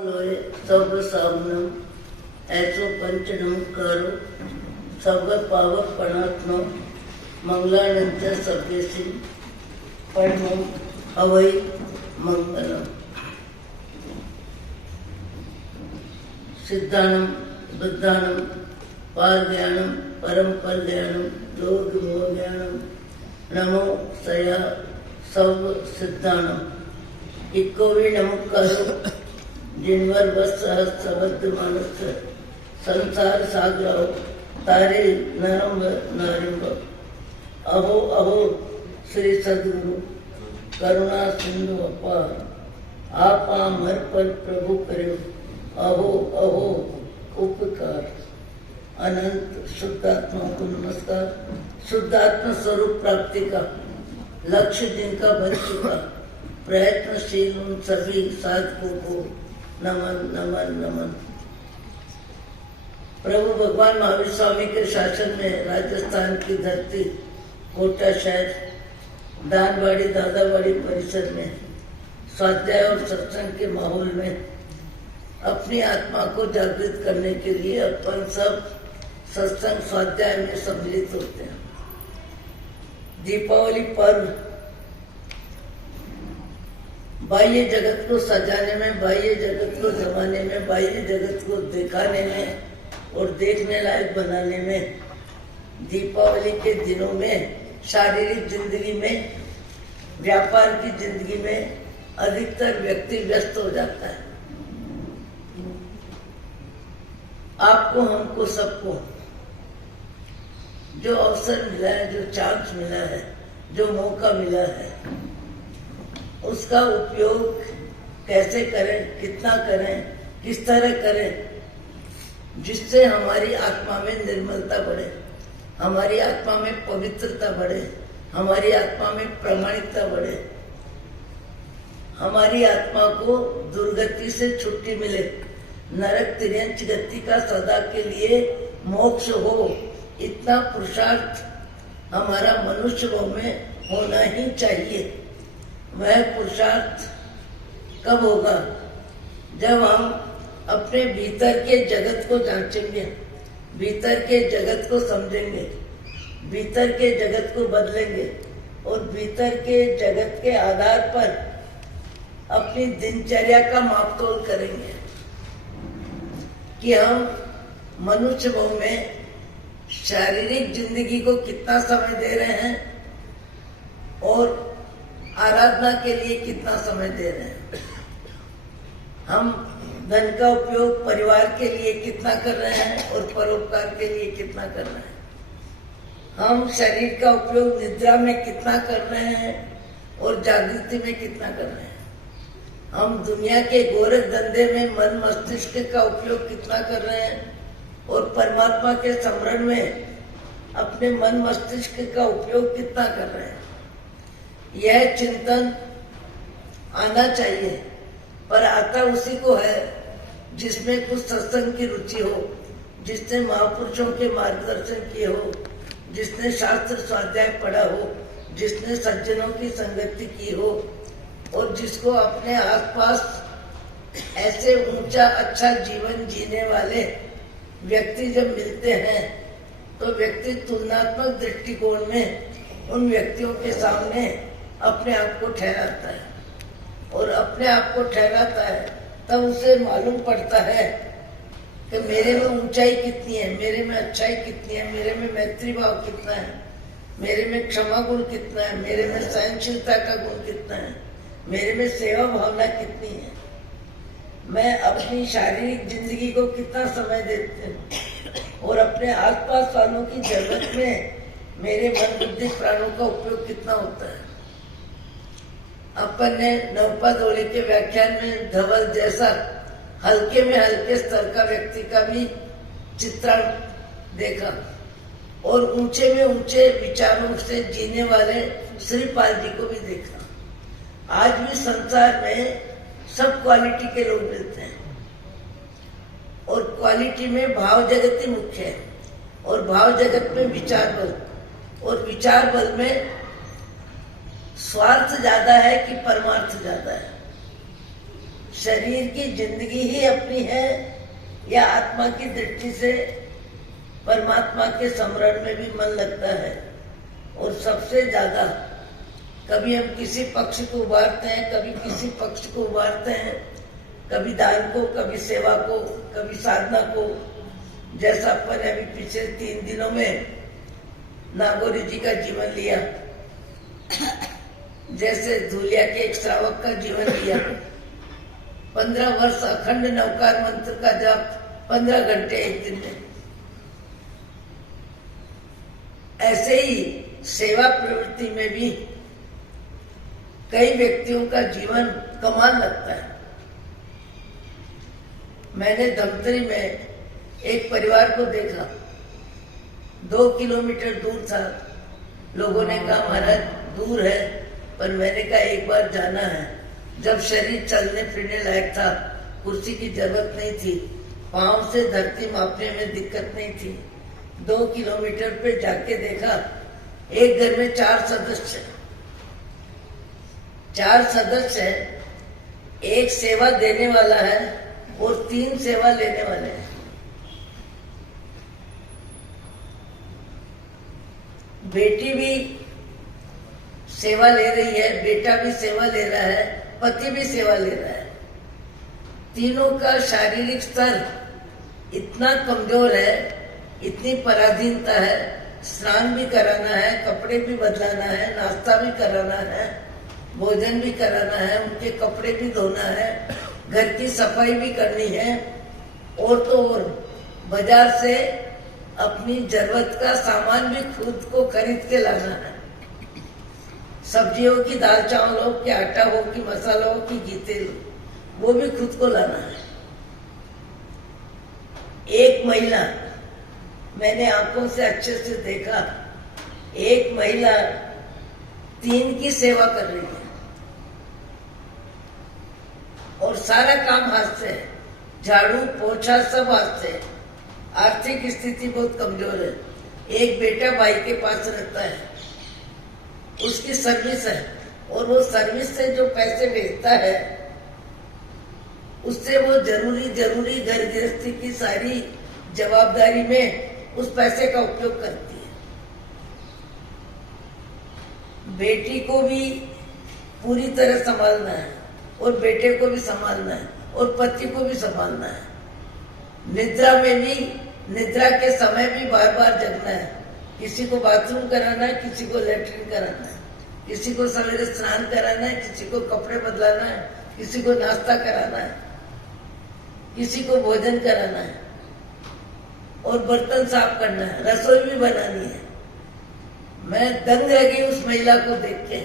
लोए सब सामनम ऐसो पंचनम करो सब पावक पणात्म मंगलानंद सभ्यसी परमम अवै मंगलम सिद्धानम बुद्धानम पारज्ञानम परम कल्याणम योग मोह ज्ञानम नमो सया सब सिद्धानम इक्कोवी नमो करो जिनवर बस सहस्रबद्ध मानस संसार सागराओ तारे नरम नारिंब अहो अहो श्री सदगुरु करुणा सिंधु अपार आप हर पर प्रभु करो अहो अहो उपकार। अनंत शुद्धात्मा को नमस्कार। शुद्धात्मा स्वरूप प्राप्ति का लक्ष्य जिनका बन चुका प्रयत्नशील उन सभी साधकों को नमन नमन नमन। प्रभु भगवान महावीर स्वामी के शासन में राजस्थान की धरती कोटा शहर दानवाड़ी दादावाड़ी परिसर में स्वाध्याय और सत्संग के माहौल में अपनी आत्मा को जागृत करने के लिए अपन सब सत्संग स्वाध्याय में सम्मिलित होते हैं। दीपावली पर्व बाह्य जगत को सजाने में, बाह्य जगत को जमाने में, बाह्य जगत को दिखाने में और देखने लायक बनाने में, दीपावली के दिनों में शारीरिक जिंदगी में, व्यापार की जिंदगी में अधिकतर व्यक्ति व्यस्त हो जाता है। आपको, हमको, सबको जो अवसर मिला है, जो चांस मिला है, जो मौका मिला है, उसका उपयोग कैसे करें, कितना करें, किस तरह करें, जिससे हमारी आत्मा में निर्मलता बढ़े, हमारी आत्मा में पवित्रता बढ़े, हमारी आत्मा में प्रामाणिकता बढ़े, हमारी आत्मा को दुर्गति से छुट्टी मिले, नरक तिर्यंच गति का सदा के लिए मोक्ष हो। इतना पुरुषार्थ हमारा मनुष्य में होना ही चाहिए। वह पुरुषार्थ कब होगा? जब हम अपने भीतर के जगत को जांचेंगे, भीतर के जगत को समझेंगे, भीतर के जगत को बदलेंगे और भीतर के जगत के आधार पर अपनी दिनचर्या का मापतोल करेंगे कि हम मनुष्य भाव में शारीरिक जिंदगी को कितना समय दे रहे हैं और आराधना के लिए कितना समय दे रहे हैं। हम धन का उपयोग परिवार के लिए कितना कर रहे हैं और परोपकार के लिए कितना कर रहे हैं। हम शरीर का उपयोग निद्रा में कितना कर रहे हैं और जागृति में कितना कर रहे हैं। हम दुनिया के गोरख धंधे में मन मस्तिष्क का उपयोग कितना कर रहे हैं और परमात्मा के स्मरण में अपने मन मस्तिष्क का उपयोग कितना कर रहे हैं। यह चिंतन आना चाहिए, पर आता उसी को है जिसमें कुछ सत्संग की रुचि हो, जिसने महापुरुषों के मार्गदर्शन किए हो, जिसने शास्त्र स्वाध्याय पढ़ा हो, जिसने सज्जनों की संगति की हो और जिसको अपने आसपास ऐसे ऊंचा अच्छा जीवन जीने वाले व्यक्ति जब मिलते हैं तो व्यक्ति तुलनात्मक दृष्टिकोण में उन व्यक्तियों के सामने अपने आप को ठहराता है और अपने आप को ठहराता है तब उसे मालूम पड़ता है कि मेरे में ऊंचाई कितनी है, मेरे में अच्छाई कितनी है, मेरे में मैत्री भाव कितना है, मेरे में क्षमा गुण कितना है, मेरे में सहनशीलता का गुण कितना है, मेरे में सेवा भावना कितनी है, मैं अपनी शारीरिक जिंदगी को कितना समय देते हूँ और अपने आसपास वालों की जरूरत में मेरे मन बुद्धि प्राणों का उपयोग कितना होता है। अपन ने नवपद होली के व्याख्यान में धवल जैसा हल्के में हल्के स्तर का व्यक्ति का भी चित्रण देखा और ऊंचे में ऊंचे विचारों से जीने वाले श्रीपाल जी को भी देखा। आज भी संसार में सब क्वालिटी के लोग मिलते हैं और क्वालिटी में भाव जगत ही मुख्य है और भाव जगत में विचार बल और विचार बल में स्वार्थ ज्यादा है कि परमार्थ ज्यादा है। शरीर की जिंदगी ही अपनी है या आत्मा की दृष्टि से परमात्मा के स्मरण में भी मन लगता है। और सबसे ज्यादा कभी हम किसी पक्ष को उभारते हैं, कभी किसी पक्ष को उभारते हैं, कभी दान को, कभी सेवा को, कभी साधना को। जैसा अपन अभी पिछले 3 दिनों में नागौरी जी का जीवन लिया, जैसे धूलिया के एक श्रावक का जीवन लिया, 15 वर्ष अखंड नवकार मंत्र का जप 15 घंटे एक दिन में। ऐसे ही सेवा प्रवृत्ति में भी कई व्यक्तियों का जीवन कमाल लगता है। मैंने धमतरी में एक परिवार को देखा, 2 किलोमीटर दूर था। लोगों ने कहा महाराज दूर है, पर मैंने कहा एक बार जाना है। जब शरीर चलने फिरने लायक था, कुर्सी की जरूरत नहीं थी, पांव से धरती मापने में दिक्कत नहीं थी, 2 किलोमीटर पे जाके देखा, एक घर में 4 सदस्य, 4 सदस्य है, एक सेवा देने वाला है और 3 सेवा लेने वाले हैं। बेटी भी सेवा ले रही है, बेटा भी सेवा ले रहा है, पति भी सेवा ले रहा है। तीनों का शारीरिक स्तर इतना कमजोर है, इतनी पराधीनता है। स्नान भी कराना है, कपड़े भी बदलाना है, नाश्ता भी कराना है, भोजन भी कराना है, उनके कपड़े भी धोना है, घर की सफाई भी करनी है, और तो और बाजार से अपनी जरूरत का सामान भी खुद को खरीद के लाना है। सब्जियों की, दाल चावल हो कि आटा हो कि मसाला हो कि घी तेल हो, वो भी खुद को लाना है। एक महिला, मैंने आंखों से अच्छे से देखा, एक महिला 3 की सेवा कर रही है और सारा काम हाथ से है, झाड़ू पोछा सब हाथ से है। आर्थिक स्थिति बहुत कमजोर है। एक बेटा भाई के पास रहता है, उसकी सर्विस है, और वो सर्विस से जो पैसे भेजता है उससे वो जरूरी घर गृहस्थी की सारी जवाबदारी में उस पैसे का उपयोग करती है। बेटी को भी पूरी तरह संभालना है और बेटे को भी संभालना है और पति को भी संभालना है। निद्रा में भी, निद्रा के समय भी बार बार जगना है। किसी को बाथरूम कराना है, किसी को लेटरिन कराना है, किसी को सवेरे स्नान कराना है, किसी को कपड़े बदलाना है, किसी को नाश्ता कराना है, किसी को भोजन कराना है और बर्तन साफ करना है, रसोई भी बनानी है। मैं दंग रह गई उस महिला को देख के।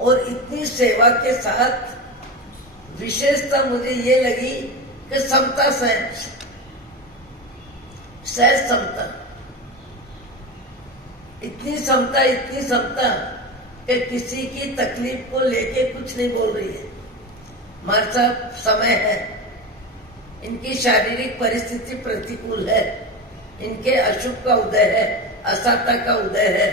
और इतनी सेवा के साथ विशेषता मुझे ये लगी कि समता, सहज समता, इतनी समता कि किसी की तकलीफ को लेके कुछ नहीं बोल रही है। हमारे साथ समय है, इनकी शारीरिक परिस्थिति प्रतिकूल है, इनके अशुभ का उदय है, असाता का उदय है,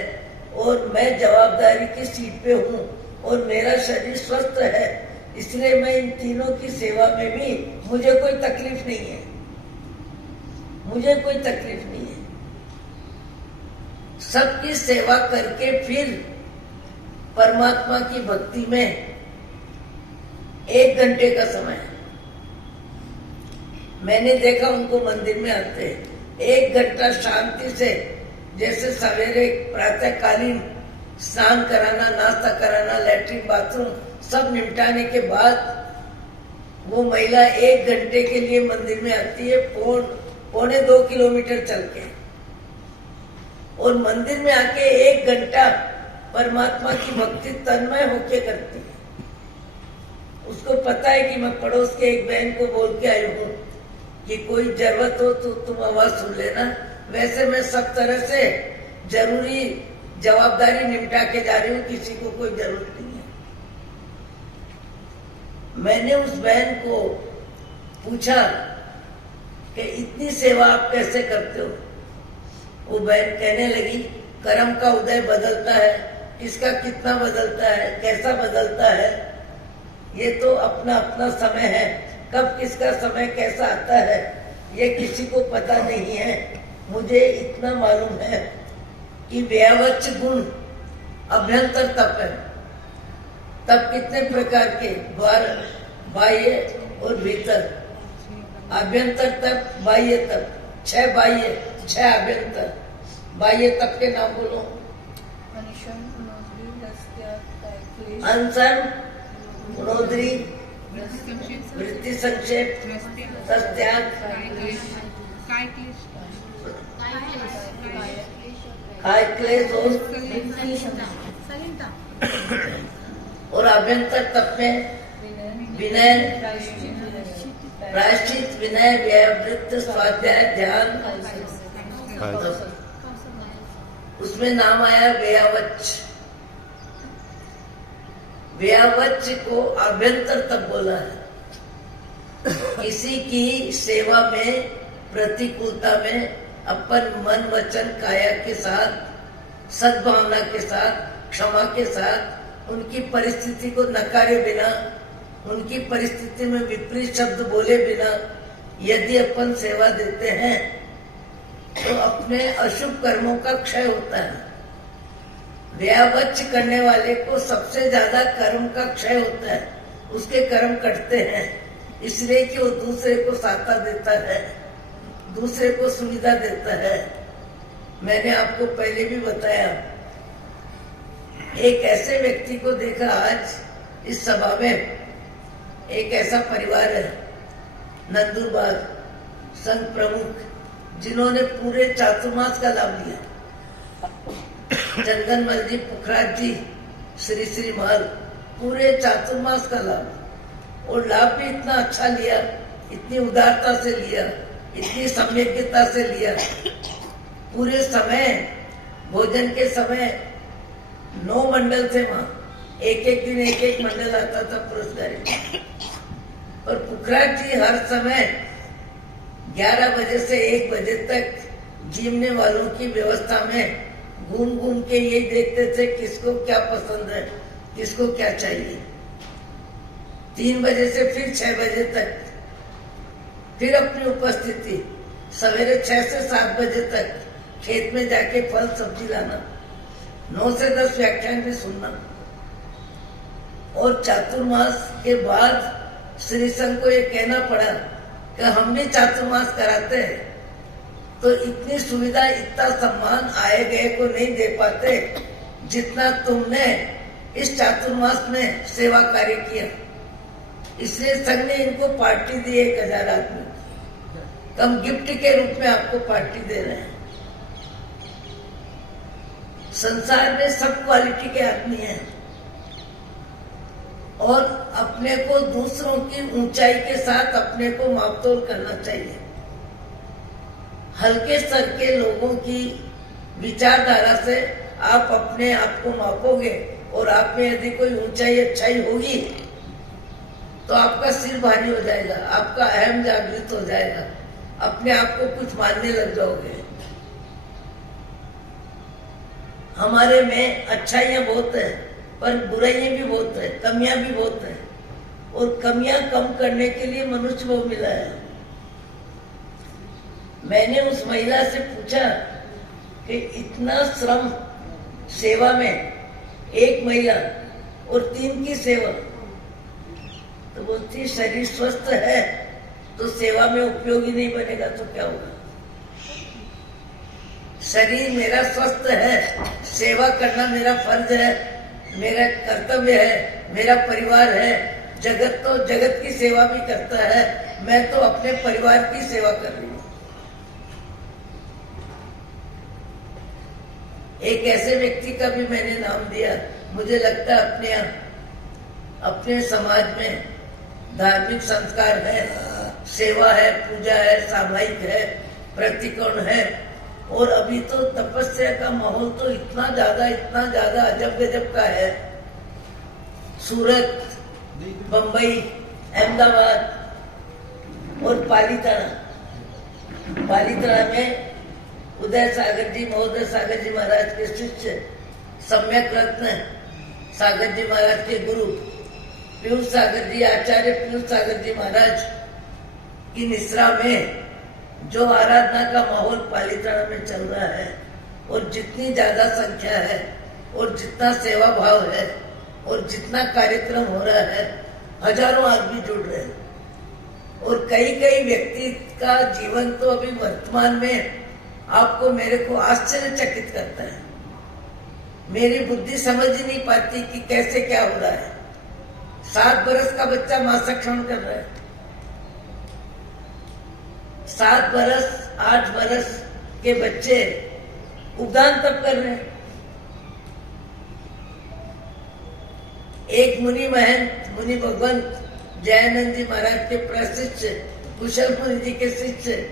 और मैं जवाबदारी की सीट पे हूँ और मेरा शरीर स्वस्थ है, इसलिए मैं इन तीनों की सेवा में भी मुझे कोई तकलीफ नहीं है, मुझे कोई तकलीफ नहीं है। सबकी सेवा करके फिर परमात्मा की भक्ति में 1 घंटे का समय है। मैंने देखा उनको मंदिर में आते 1 घंटा शांति से, जैसे सवेरे प्रातःकालीन स्नान कराना, नाश्ता कराना, लैट्रिन बाथरूम सब निपटाने के बाद वो महिला 1 घंटे के लिए मंदिर में आती है, 1.25 किलोमीटर चल के, और मंदिर में आके 1 घंटा परमात्मा की भक्ति तन्मय होके करती है। उसको पता है कि मैं पड़ोस के एक बहन को बोल के आई हूँ कि कोई जरूरत हो तो तुम आवाज सुन लेना। वैसे मैं सब तरह से जरूरी जवाबदारी निपटा के जा रही हूँ, किसी को कोई जरूरत नहीं है। मैंने उस बहन को पूछा कि इतनी सेवा आप कैसे करते हो? वो बहन कहने लगी, कर्म का उदय बदलता है, किसका कितना बदलता है, कैसा बदलता है, ये तो अपना अपना समय है, कब किसका समय कैसा आता है ये किसी को पता नहीं है। मुझे इतना मालूम है कि व्यावच गुण अभ्यंतर तप है। तप कितने प्रकार के, बाह्य और भीतर। अभ्यंतर तप, बाह्य तप, 6 बाह्य 6 अभ्यंतर। बाह्य तप के नाम बोलो। अनशन, मनोदरी, वृत्ति संक्षेप, सत्याग, काय क्लेश और अभ्यंतर तप में विनय, प्रायश्चित, विनय, व्यावृत्त, स्वाध्याय, ध्यान। उसमें नाम आया व्यावच। व्यावच को अभ्यंतर तप बोला है। किसी की सेवा में, प्रतिकूलता में अपन मन वचन काया के साथ, सद्भावना के साथ, क्षमा के साथ, उनकी परिस्थिति को नकारे बिना, उनकी परिस्थिति में विपरीत शब्द बोले बिना यदि अपन सेवा देते हैं तो अपने अशुभ कर्मों का क्षय होता है। व्यावच करने वाले को सबसे ज्यादा कर्म का क्षय होता है, उसके कर्म कटते हैं, इसलिए कि वो दूसरे को सहायता देता है, दूसरे को सुविधा देता है। मैंने आपको पहले भी बताया, एक ऐसे व्यक्ति को देखा आज इस सभा में। एक ऐसा परिवार है नंदुरबार संघ प्रमुख, जिन्होंने पूरे चातुर्मास का लाभ लिया। जंगनमल जी, पुखराज जी, श्री श्री महल, पूरे चातुर्मास का लाभ, और लाभ भी इतना अच्छा लिया, इतनी उदारता से लिया, इतनी सम्यग्यता से लिया। पूरे समय, भोजन के समय 9 मंडल थे वहां, एक दिन एक मंडल आता था पुरस्कार। और पुखराज जी हर समय 11 बजे से 1 बजे तक जीवने वालों की व्यवस्था में घूम घूम के ये देखते थे किसको क्या पसंद है, किसको क्या चाहिए। 3 बजे से फिर 6 बजे तक फिर अपनी उपस्थिति, सवेरे 6 से 7 बजे तक खेत में जाके फल सब्जी लाना, 9 से 10 व्याख्यान भी सुनना। और चातुर्मास के बाद श्री संघ को ये कहना पड़ा कि हम भी चातुर्मास कराते हैं, तो इतनी सुविधा, इतना सम्मान आए गए को नहीं दे पाते जितना तुमने इस चातुर्मास में सेवा कार्य किया। इसलिए संघ ने इनको पार्टी दी 1000 आदमी। हम गिफ्ट के रूप में आपको पार्टी दे रहे हैं। संसार में सब क्वालिटी के आदमी हैं और अपने को दूसरों की ऊंचाई के साथ अपने को मापतोल करना चाहिए। हल्के स्तर के लोगों की विचारधारा से आप अपने आप को मापोगे और आप में यदि कोई ऊंचाई अच्छाई होगी तो आपका सिर भारी हो जाएगा, आपका अहम जागृत हो जाएगा, अपने आप को कुछ मानने लग जाओगे। हमारे में अच्छाइयां बहुत है पर बुराइयां भी बहुत है, कमियां भी बहुत है, और कमियां कम करने के लिए मनुष्य वो मिला है। मैंने उस महिला से पूछा कि इतना श्रम सेवा में, एक महिला और 3 की सेवा, तो बोलती शरीर स्वस्थ है तो सेवा में उपयोगी नहीं बनेगा तो क्या होगा। शरीर मेरा स्वस्थ है, सेवा करना मेरा फर्ज है, मेरा कर्तव्य है, मेरा परिवार है। जगत तो जगत की सेवा भी करता है, मैं तो अपने परिवार की सेवा कर रही हूँ। एक ऐसे व्यक्ति का भी मैंने नाम दिया। मुझे लगता है अपने समाज में धार्मिक संस्कार है, सेवा है, पूजा है, सामायिक है, प्रतिकोण है, और अभी तो तपस्या का माहौल तो इतना ज्यादा अजब गजब का है। सूरत, बंबई, अहमदाबाद और पालीताना में उदय सागर जी, महोदय सागर जी महाराज के शिष्य, सम्यक रत्न सागर जी महाराज के गुरु पीयूष सागर जी, आचार्य पीयूष सागर जी महाराज की निश्रा में जो आराधना का माहौल पालिताना में चल रहा है, और जितनी ज्यादा संख्या है और जितना सेवा भाव है और जितना कार्यक्रम हो रहा है, हजारों आदमी जुड़ रहे हैं। और कई कई व्यक्ति का जीवन तो अभी वर्तमान में आपको मेरे को आश्चर्यचकित करता है। मेरी बुद्धि समझ ही नहीं पाती कि कैसे क्या हो रहा है। 7 बरस का बच्चा मासक्षण कर रहा है, 7 बरस 8 बरस के बच्चे उपदान तप कर रहे हैं। एक मुनि महंत, मुनि भगवंत जयानंद जी महाराज के प्रशिष्य कुशल मुनि जी के शिष्य,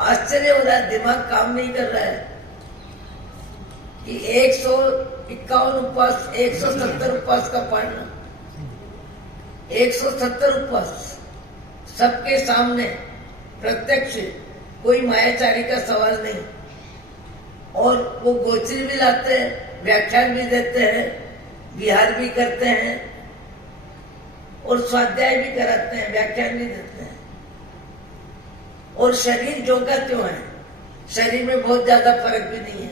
आश्चर्य हो रहा है, दिमाग काम नहीं कर रहा है कि 151 उपवास, 170 उपवास का पालना, 170 उपवास सबके सामने प्रत्यक्ष, कोई मायाचारी का सवाल नहीं। और वो गोचरी भी लाते हैं, व्याख्यान भी देते हैं, विहार भी करते हैं और स्वाध्याय भी कराते हैं, व्याख्यान भी देते हैं। और शरीर जो का त्यों है, शरीर में बहुत ज्यादा फर्क भी नहीं है।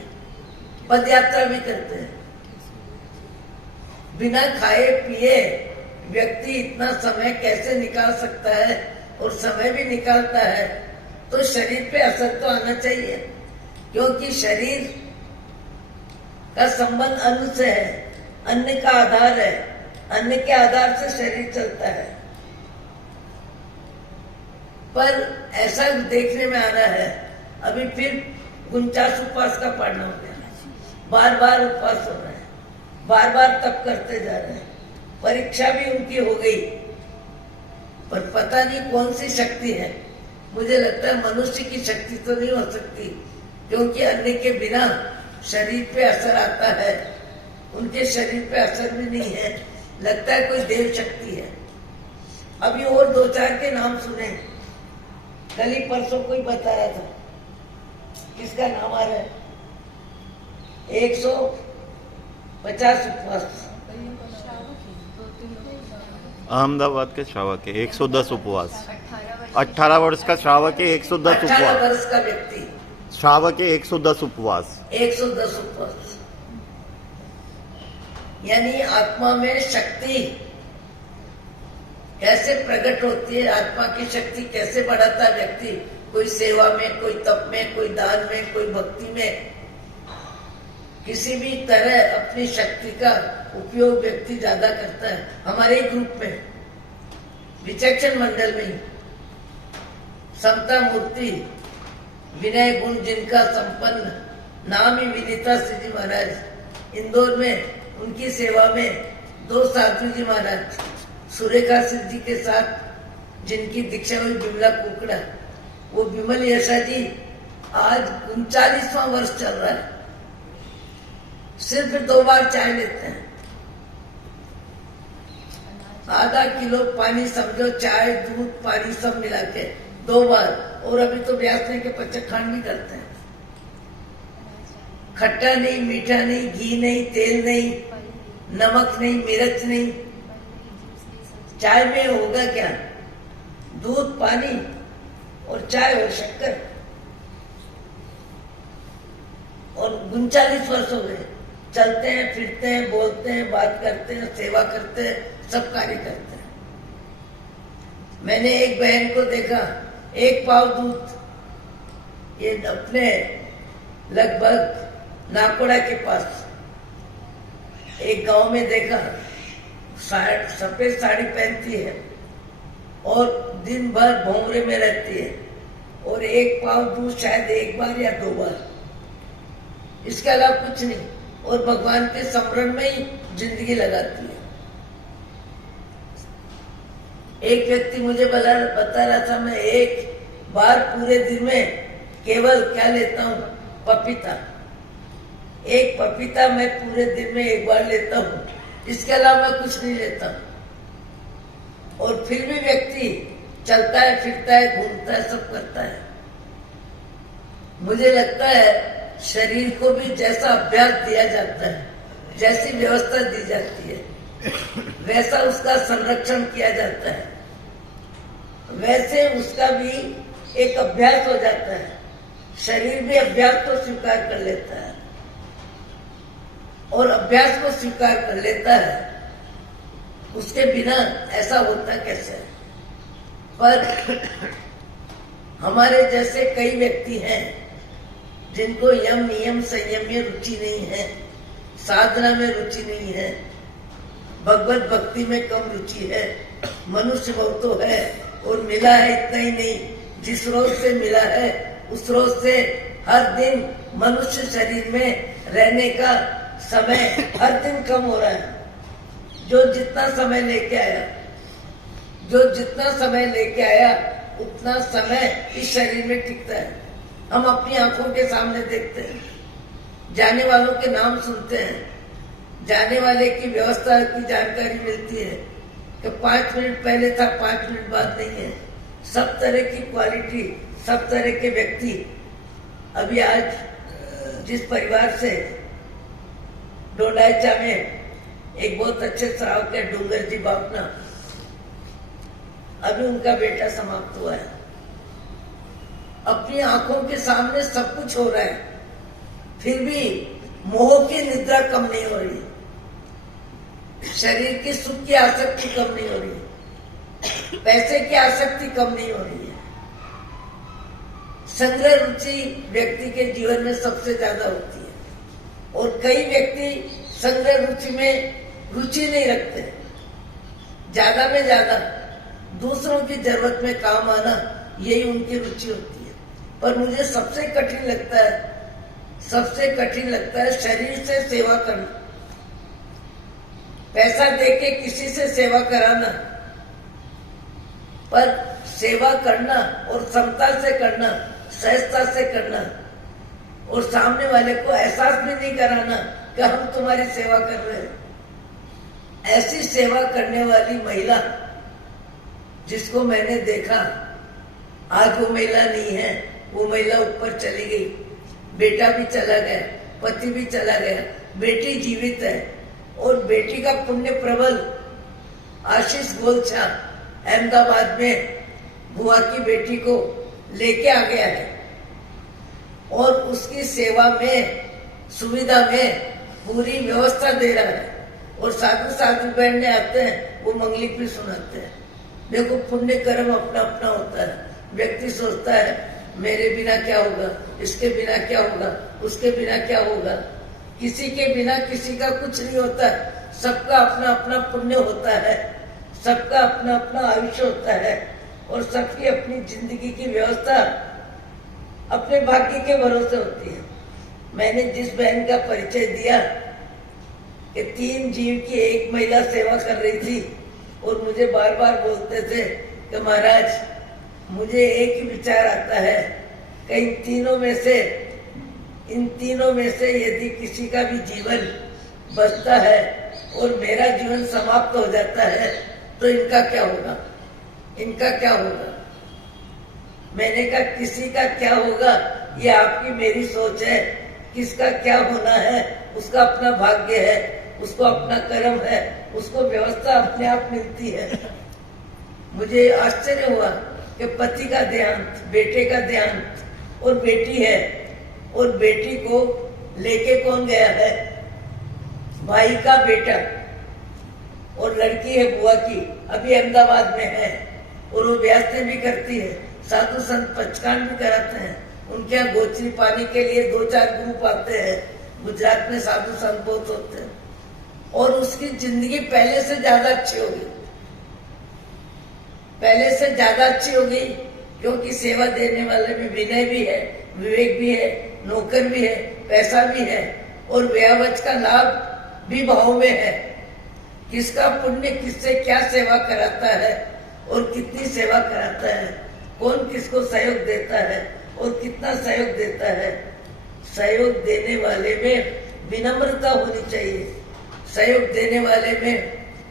पद यात्रा भी करते हैं। बिना खाए पिए व्यक्ति इतना समय कैसे निकाल सकता है, और समय भी निकालता है तो शरीर पे असर तो आना चाहिए, क्योंकि शरीर का संबंध अन्न से है, अन्न का आधार है, अन्न के आधार से शरीर चलता है। पर ऐसा देखने में आ रहा है, अभी फिर 49 उपवास का पालना हो गया, बार बार उपवास हो रहे हैं, बार बार तप करते जा रहे हैं। परीक्षा भी उनकी हो गई, पर पता नहीं कौन सी शक्ति है। मुझे लगता है मनुष्य की शक्ति तो नहीं हो सकती, क्योंकि अन्न के बिना शरीर पे असर आता है, उनके शरीर पे असर भी नहीं है। लगता है कोई देव शक्ति है। अभी और 2-4 के नाम सुने, कल ही परसों कोई बता रहा था, किसका नाम आ रहा है, 150 उपवास। अहमदाबाद के श्रावक है, 110 उपवास। 18 वर्ष का श्रावक है, 110 उपवास। 18 वर्ष का व्यक्ति श्रावक है, 110 उपवास। 110 उपवास। यानी आत्मा में शक्ति कैसे प्रकट होती है, आत्मा की शक्ति कैसे बढ़ाता है व्यक्ति, कोई सेवा में, कोई तप में, कोई दान में, कोई भक्ति में, किसी भी तरह अपनी शक्ति का उपयोग व्यक्ति ज्यादा करता है। हमारे ही ग्रुप में, विचक्षण मंडल में ही समता मूर्ति, विनय गुण जिनका संपन्न, नाम ही विनीता श्री जी महाराज, इंदौर में उनकी सेवा में 2 साधु जी महाराज, सुरेखा सिंह जी के साथ जिनकी दीक्षा हुई बिमला कुकड़ा, वो विमल यशा जी आज 39वां वर्ष चल रहा है, सिर्फ 2 बार चाय लेते हैं, आधा किलो पानी, समझो चाय दूध पानी सब मिला के 2 बार। और अभी तो ब्यासने के पचखांड भी करते हैं। खट्टा नहीं, मीठा नहीं, घी नहीं, तेल नहीं, नमक नहीं, मिर्च नहीं। चाय में होगा क्या, दूध पानी और चाय और शक्कर। और 39 वर्ष हो गए, चलते हैं, फिरते हैं, बोलते हैं, बात करते हैं, सेवा करते हैं, सब कार्य करते हैं। मैंने एक बहन को देखा, 1 पाव दूध, ये अपने लगभग नाकोड़ा के पास एक गांव में देखा, सफेद साड़ी पहनती है और दिन भर भोंगरे में रहती है, और 1 पाव दूध शायद 1 बार या 2 बार, इसके अलावा कुछ नहीं, और भगवान के स्मरण में ही जिंदगी लगाती है। एक व्यक्ति मुझे बता रहा था, मैं 1 बार पूरे दिन में केवल क्या लेता हूँ, पपीता। 1 पपीता मैं पूरे दिन में 1 बार लेता हूँ, इसके अलावा मैं कुछ नहीं लेता। और फिर भी व्यक्ति चलता है, फिरता है, घूमता है, सब करता है। मुझे लगता है शरीर को भी जैसा अभ्यास दिया जाता है, जैसी व्यवस्था दी जाती है, वैसा उसका संरक्षण किया जाता है, वैसे उसका भी एक अभ्यास हो जाता है। शरीर भी अभ्यास को स्वीकार कर लेता है और अभ्यास को स्वीकार कर लेता है, उसके बिना ऐसा होता कैसे है? पर हमारे जैसे कई व्यक्ति हैं जिनको यम नियम संयम में रुचि नहीं है, साधना में रुचि नहीं है, भगवत भक्ति में कम रुचि है, मनुष्य बहुत तो है और मिला है इतना ही नहीं, जिस रोज से मिला है उस रोज से हर दिन मनुष्य शरीर में रहने का समय हर दिन कम हो रहा है। जो जितना समय लेके आया उतना समय इस शरीर में टिकता है। हम अपनी आंखों के सामने देखते हैं, जाने वालों के नाम सुनते हैं, जाने वाले की व्यवस्था की जानकारी मिलती है कि 5 मिनट पहले था, 5 मिनट बाद नहीं है। सब तरह की क्वालिटी, सब तरह के व्यक्ति। अभी आज जिस परिवार से डोडाईचा में एक बहुत अच्छे श्रावक है डूंगर जी बापना, अभी उनका बेटा समाप्त हुआ है। अपनी आंखों के सामने सब कुछ हो रहा है, फिर भी मोह की निद्रा कम नहीं हो रही, शरीर की सुख की आसक्ति कम नहीं हो रही, पैसे की आसक्ति कम नहीं हो रही है। संग्रह रुचि व्यक्ति के जीवन में सबसे ज्यादा होती है और कई व्यक्ति संग्रह रुचि में रुचि नहीं रखते। ज्यादा में ज्यादा दूसरों की जरूरत में काम आना, यही उनकी रुचि होती है। पर मुझे सबसे कठिन लगता है शरीर से सेवा करना, पैसा देके किसी से सेवा कराना, पर सेवा करना और क्षमता से करना, सहजता से करना और सामने वाले को एहसास भी नहीं कराना कि हम तुम्हारी सेवा कर रहे हैं। ऐसी सेवा करने वाली महिला जिसको मैंने देखा, आज वो महिला नहीं है, वो महिला ऊपर चली गई, बेटा भी चला गया, पति भी चला गया, बेटी जीवित है और बेटी का पुण्य प्रबल आशीष गोलछा अहमदाबाद में बुआ की बेटी को लेके आ गया है और उसकी सेवा में, सुविधा में पूरी व्यवस्था दे रहा है। और साधु बैठने आते हैं, वो मंगलिक भी सुनाते हैं। देखो, पुण्य कर्म अपना अपना होता है। व्यक्ति सोचता है मेरे बिना क्या होगा, इसके बिना क्या होगा, उसके बिना क्या होगा। किसी के बिना किसी का कुछ नहीं होता है। सबका अपना अपना पुण्य होता है, सबका अपना अपना आयुष्य होता है और सबकी अपनी जिंदगी की व्यवस्था अपने भाग्य के भरोसे होती है। मैंने जिस बहन का परिचय दिया कि 3 जीव की एक महिला सेवा कर रही थी और मुझे बार बार बोलते थे कि महाराज, मुझे एक ही विचार आता है कि इन तीनों में से यदि किसी का भी जीवन बचता है और मेरा जीवन समाप्त हो जाता है तो इनका क्या होगा। मैंने कहा, किसी का क्या होगा ये आपकी मेरी सोच है, किसका क्या होना है उसका अपना भाग्य है, उसको अपना कर्म है, उसको व्यवस्था अपने आप मिलती है। मुझे आश्चर्य हुआ कि पति का देहांत, बेटे का देहांत और बेटी है, और बेटी को लेके कौन गया है? भाई का बेटा, और लड़की है बुआ की, अभी अहमदाबाद में है और वो ब्यास्ते भी करती है, साधु संत पंचकांड भी कराते हैं। उनके यहाँ गोचरी पानी के लिए 2-4 ग्रुप आते हैं। गुजरात में साधु संत बहुत होते हैं और उसकी जिंदगी पहले से ज्यादा अच्छी होगी, क्योंकि सेवा देने वाले में विनय भी है, विवेक भी है, नौकर भी है, पैसा भी है और व्यावच का लाभ भी भाव में है। किसका पुण्य किससे क्या सेवा कराता है और कितनी सेवा कराता है, कौन किसको सहयोग देता है और कितना सहयोग देता है। सहयोग देने वाले में विनम्रता होनी चाहिए, सहयोग देने वाले में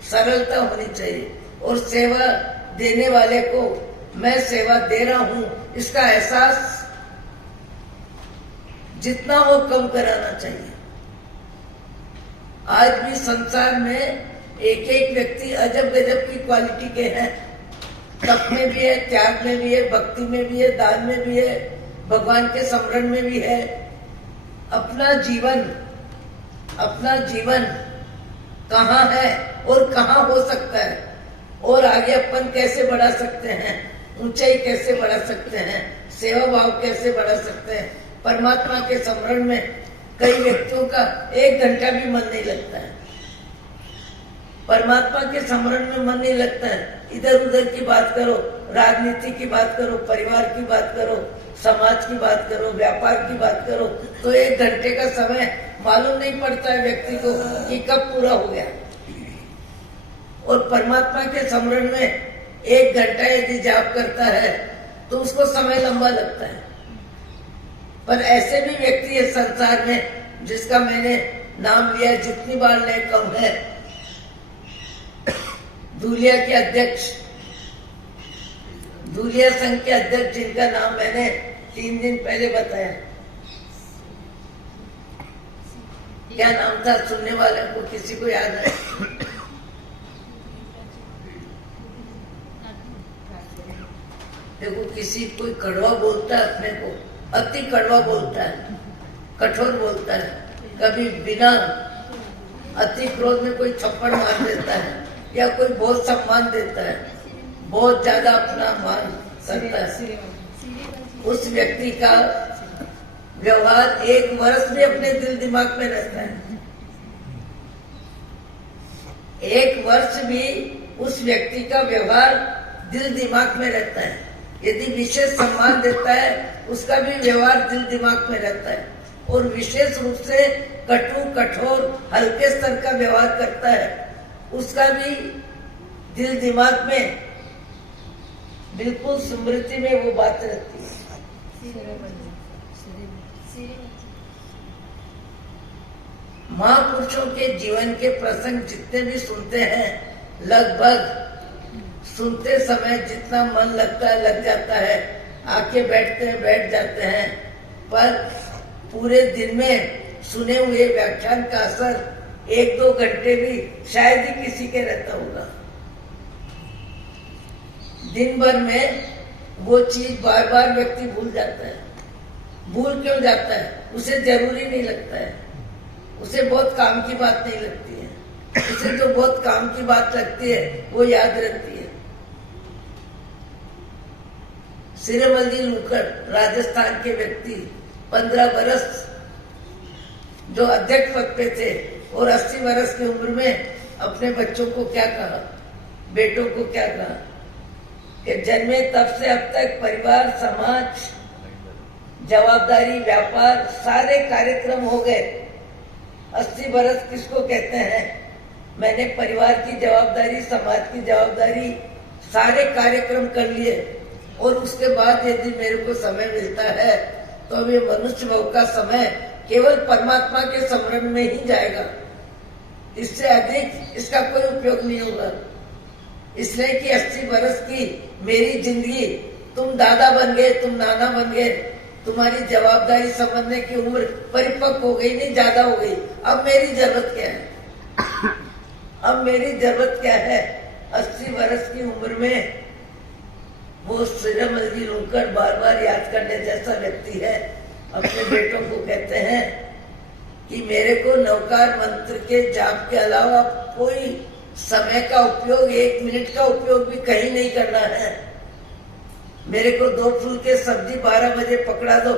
सरलता होनी चाहिए और सेवा देने वाले को मैं सेवा दे रहा हूं इसका एहसास जितना हो कम कराना चाहिए। आज भी संसार में एक एक व्यक्ति अजब गजब की क्वालिटी के हैं। तप में भी है, त्याग में भी है, भक्ति में भी है, दान में भी है, भगवान के स्मरण में भी है। अपना जीवन कहाँ है और कहाँ हो सकता है और आगे अपन कैसे बढ़ा सकते हैं, ऊंचाई कैसे बढ़ा सकते हैं, सेवा भाव कैसे बढ़ा सकते हैं। परमात्मा के स्मरण में कई व्यक्तियों का 1 घंटा भी मन नहीं लगता है। परमात्मा के स्मरण में मन नहीं लगता है। इधर उधर की बात करो, राजनीति की बात करो, परिवार की बात करो, समाज की बात करो, व्यापार की बात करो, तो 1 घंटे का समय मालूम नहीं पड़ता है व्यक्ति को कि कब पूरा हो गया। और परमात्मा के स्मरण में 1 घंटा यदि जाप करता है तो उसको समय लंबा लगता है। पर ऐसे भी व्यक्ति है संसार में जिसका मैंने नाम लिया, जितनी बार ले कम है। धूलिया के अध्यक्ष, धूलिया संघ के अध्यक्ष, जिनका नाम मैंने 3 दिन पहले बताया। क्या नाम था? सुनने वाले को किसी को याद है? देखो, किसी कोई कड़वा बोलता है अपने को, अति कड़वा बोलता है, कठोर बोलता है। कभी बिना अति क्रोध में कोई थप्पड़ मार देता है, या कोई बहुत सम्मान देता है, बहुत ज्यादा अपना मान करता है। उस व्यक्ति का व्यवहार 1 वर्ष भी अपने दिल दिमाग में रहता है। 1 वर्ष भी उस व्यक्ति का व्यवहार दिल दिमाग में रहता है। यदि विशेष सम्मान देता है, उसका भी व्यवहार दिल दिमाग में रहता है। और विशेष रूप से कटु, कठोर, हल्के स्तर का व्यवहार करता है, उसका भी दिल दिमाग में बिल्कुल स्मृति में वो बात रहती है। महापुरुषों के जीवन के प्रसंग जितने भी सुनते हैं, लगभग सुनते समय जितना मन लगता है लग जाता है, आके बैठते हैं बैठ जाते हैं, पर पूरे दिन में सुने हुए व्याख्यान का असर 1-2 घंटे भी शायद ही किसी के रहता होगा। दिन भर में वो चीज बार बार व्यक्ति भूल जाता है। भूल क्यों जाता है? उसे जरूरी नहीं लगता है, उसे बहुत काम की बात नहीं लगती है। उसे जो बहुत काम की बात लगती है वो याद रहती है। सिरेमल्ली लूकड़, राजस्थान के व्यक्ति, 15 बरस जो अध्यक्ष पद पे थे और 80 वर्ष की उम्र में अपने बच्चों को क्या कहा, बेटों को क्या कहा कि जन्मे तब से अब तक परिवार, समाज, जवाबदारी, व्यापार, सारे कार्यक्रम हो गए। 80 बरस किसको कहते हैं? मैंने परिवार की जवाबदारी, समाज की जवाबदारी, सारे कार्यक्रम कर लिए और उसके बाद यदि मेरे को समय मिलता है तो अब ये मनुष्य भाव का समय केवल परमात्मा के स्मरण में ही जाएगा। इससे अधिक इसका कोई उपयोग नहीं होगा। इसलिए कि 80 बरस की मेरी जिंदगी, तुम दादा बन गए, तुम नाना बन गए, तुम्हारी जवाबदारी समझने की उम्र परिपक्व हो गई, नहीं ज्यादा हो गई। अब मेरी जरूरत क्या है? अब मेरी जरूरत क्या है? 80 बरस की उम्र में वो सिरेमल्ली लूकड़ बार बार याद करने जैसा व्यक्ति है। अपने बेटों को कहते हैं कि मेरे को नवकार मंत्र के जाप के अलावा कोई समय का उपयोग, 1 मिनट का उपयोग भी कहीं नहीं करना है। मेरे को 2 फूल के सब्जी 12 बजे पकड़ा दो,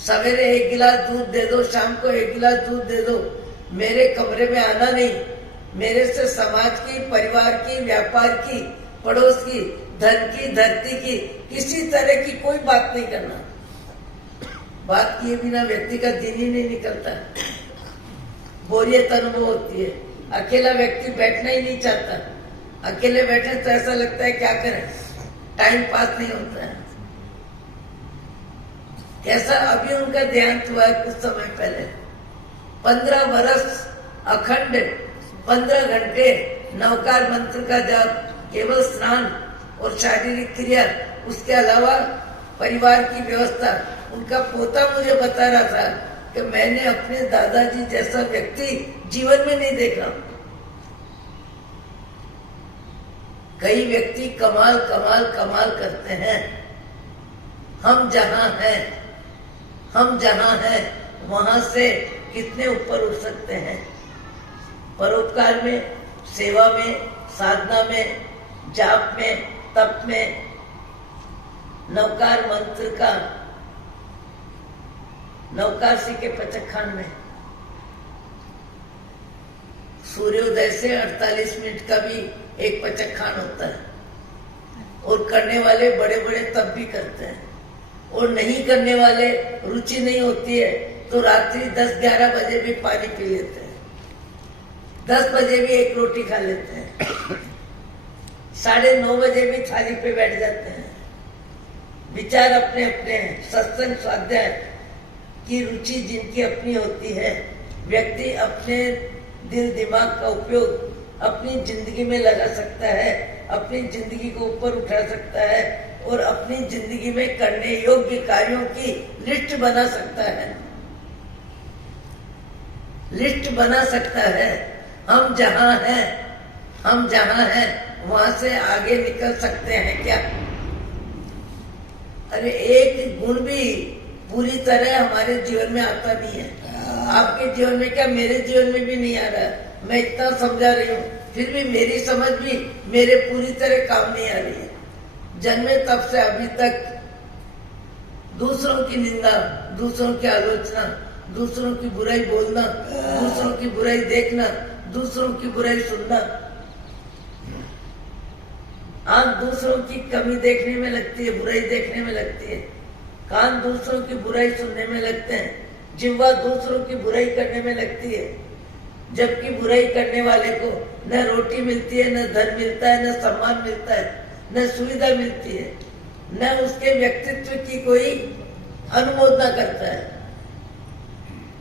सवेरे 1 गिलास दूध दे दो, शाम को 1 गिलास दूध दे दो। मेरे कमरे में आना नहीं, मेरे से समाज की, परिवार की, व्यापार की, पड़ोस की, धन की, धरती की किसी तरह की कोई बात नहीं करना। बात किए बिना व्यक्ति का दिन ही नहीं निकलता, बोरियत अनुभव होती है। अकेला व्यक्ति बैठना ही नहीं चाहता। अकेले बैठे तो ऐसा लगता है क्या करें, टाइम पास नहीं होता है। कैसा अभी उनका देहांत हुआ है कुछ समय पहले। 15 बरस अखंड 15 घंटे नवकार मंत्र का जाप, केवल स्नान और शारीरिक क्रिया, उसके अलावा परिवार की व्यवस्था। उनका पोता मुझे बता रहा था कि मैंने अपने दादाजी जैसा व्यक्ति जीवन में नहीं देखा। कई व्यक्ति कमाल कमाल कमाल करते हैं। हम जहां हैं वहां से कितने ऊपर उठ सकते हैं। परोपकार में, सेवा में, साधना में, जाप में, तप में, नवकार मंत्र का, नवकाशी के पचखान में, सूर्योदय से 48 मिनट का भी एक पचखान होता है। और करने वाले बड़े बड़े तप भी करते हैं, और नहीं करने वाले, रुचि नहीं होती है तो रात्रि 10-11 बजे भी पानी पी लेते हैं, 10 बजे भी एक रोटी खा लेते हैं, 9:30 बजे भी थाली पे बैठ जाते हैं। विचार अपने अपने हैं। सत्संग स्वाध्याय की रुचि जिनकी अपनी होती है, व्यक्ति अपने दिल दिमाग का उपयोग अपनी जिंदगी में लगा सकता है, अपनी जिंदगी को ऊपर उठा सकता है और अपनी जिंदगी में करने योग्य कार्यों की लिस्ट बना सकता है, लिस्ट बना सकता है। हम जहां हैं वहां से आगे निकल सकते हैं क्या? अरे एक गुण भी पूरी तरह हमारे जीवन में आता नहीं है। आपके जीवन में क्या, मेरे जीवन में भी नहीं आ रहा है। मैं इतना समझा रही हूँ, फिर भी मेरी समझ भी मेरे पूरी तरह काम नहीं आ रही है। जन्मे तब से अभी तक दूसरों की निंदा, दूसरों की आलोचना, दूसरों की बुराई बोलना, दूसरों की बुराई देखना, दूसरों की बुराई सुनना, आंख दूसरों की कमी देखने में लगती है, बुराई देखने में लगती है, कान दूसरों की बुराई सुनने में लगते हैं, जिह्वा दूसरों की बुराई करने में लगती है। जबकि बुराई करने वाले को न रोटी मिलती है, न धन मिलता है, न सम्मान मिलता है, न सुविधा मिलती है, न उसके व्यक्तित्व की कोई अनुमोदना करता है।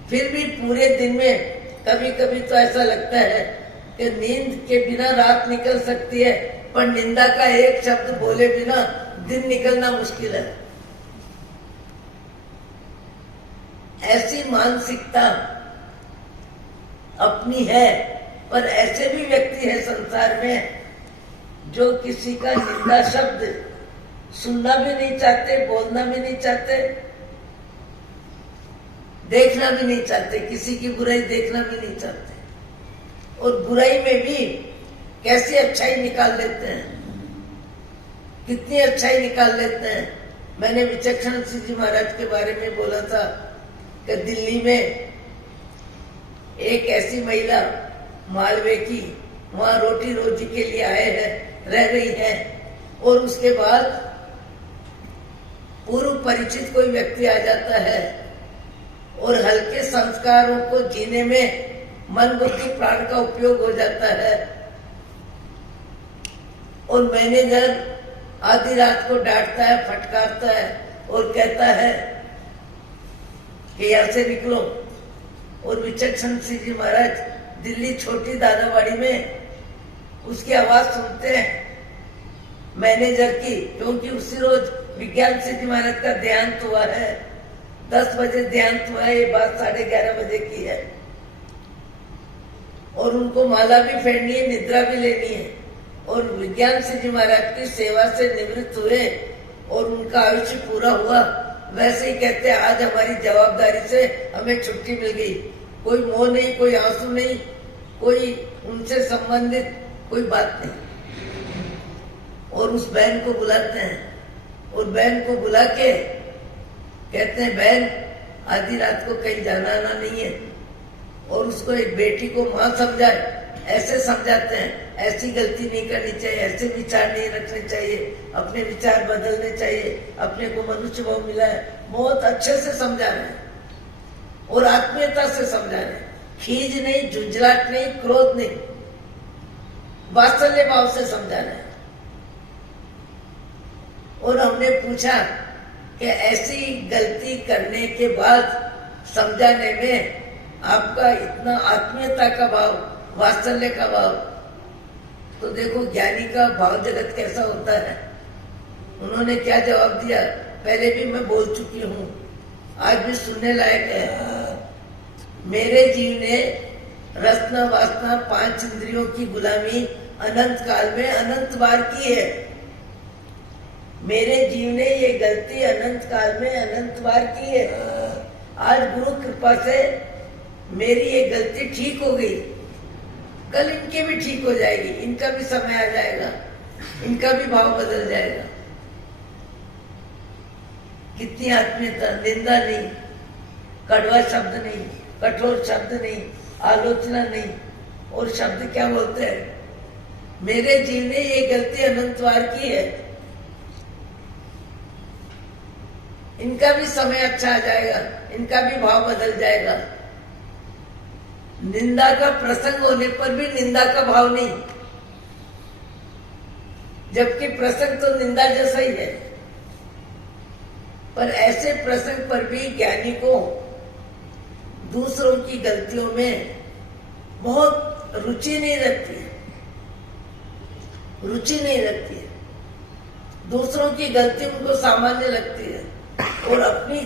फिर भी पूरे दिन में कभी कभी तो ऐसा लगता है कि नींद के बिना रात निकल सकती है, पर निंदा का एक शब्द बोले बिना दिन निकलना मुश्किल है। ऐसी मानसिकता अपनी है, पर ऐसे भी व्यक्ति है संसार में जो किसी का निंदा शब्द सुनना भी नहीं चाहते, बोलना भी नहीं चाहते, देखना भी नहीं चाहते, किसी की बुराई देखना भी नहीं चाहते, और बुराई में भी कैसी अच्छाई निकाल लेते हैं, कितनी अच्छाई निकाल लेते हैं। मैंने विचक्षण सिंह जी महाराज के बारे में बोला था कि दिल्ली में एक ऐसी महिला मालवे की वहां रोटी रोजी के लिए आए हैं, रह रही हैं, और उसके बाद पूर्व परिचित कोई व्यक्ति आ जाता है और हल्के संस्कारों को जीने में मन बुद्धि प्राण का उपयोग हो जाता है, और मैनेजर आधी रात को डांटता है, फटकारता है और कहता है कि यहाँ से निकलो। और विचक्षण सिंह जी महाराज दिल्ली छोटी दादावाड़ी में उसकी आवाज सुनते हैं मैनेजर की, क्योंकि उसी रोज विज्ञान सिंह जी महाराज का देहांत हुआ है। 10 बजे देहांत हुआ है, ये बात 11:30 बजे की है, और उनको माला भी फेरनी है, निद्रा भी लेनी है, और विज्ञान सिंह जी महाराज की सेवा से निवृत्त हुए और उनका आयुष्य पूरा हुआ। वैसे ही कहते हैं आज हमारी जवाबदारी से हमें छुट्टी मिल गई, कोई मोह नहीं, कोई आंसू नहीं, कोई उनसे संबंधित कोई बात नहीं। और उस बहन को बुलाते हैं, और बहन को बुला के कहते हैं बहन आधी रात को कहीं जाना आना नहीं है, और उसको एक बेटी को माँ समझाए, ऐसे समझाते हैं। ऐसी गलती नहीं करनी चाहिए, ऐसे विचार नहीं रखने चाहिए, अपने विचार बदलने चाहिए, अपने को मनुष्य भाव मिला है, बहुत अच्छे से समझा रहे हैं और आत्मीयता से समझा रहे हैं। खीज नहीं, झुंझलाहट नहीं, क्रोध नहीं, वात्सल्य भाव से समझा रहे हैं। और हमने पूछा कि ऐसी गलती करने के बाद समझाने में आपका इतना आत्मीयता का भाव, वात्सल्य का भाव, तो देखो ज्ञानी का भाव जगत कैसा होता है। उन्होंने क्या जवाब दिया, पहले भी मैं बोल चुकी हूं, आज भी सुनने लायक है। मेरे जीव ने रसना वासना 5 इंद्रियों की गुलामी अनंत काल में अनंत बार की है। मेरे जीव ने ये गलती अनंत काल में अनंत बार की है। आज गुरु कृपा से मेरी ये गलती ठीक हो गई, कल इनकी भी ठीक हो जाएगी, इनका भी समय आ जाएगा, इनका भी भाव बदल जाएगा। कितनी आत्मीयता, निंदा नहीं, कड़वा शब्द नहीं, कठोर शब्द नहीं, आलोचना नहीं, और शब्द क्या बोलते हैं, मेरे जीव ने ये गलती अनंत बार की है, इनका भी समय अच्छा आ जाएगा, इनका भी भाव बदल जाएगा। निंदा का प्रसंग होने पर भी निंदा का भाव नहीं, जबकि प्रसंग तो निंदा जैसा ही है। पर ऐसे प्रसंग पर भी ज्ञानी को दूसरों की गलतियों में बहुत रुचि नहीं रखती है, रुचि नहीं रखती है। दूसरों की गलती उनको सामान्य लगती है, और अपनी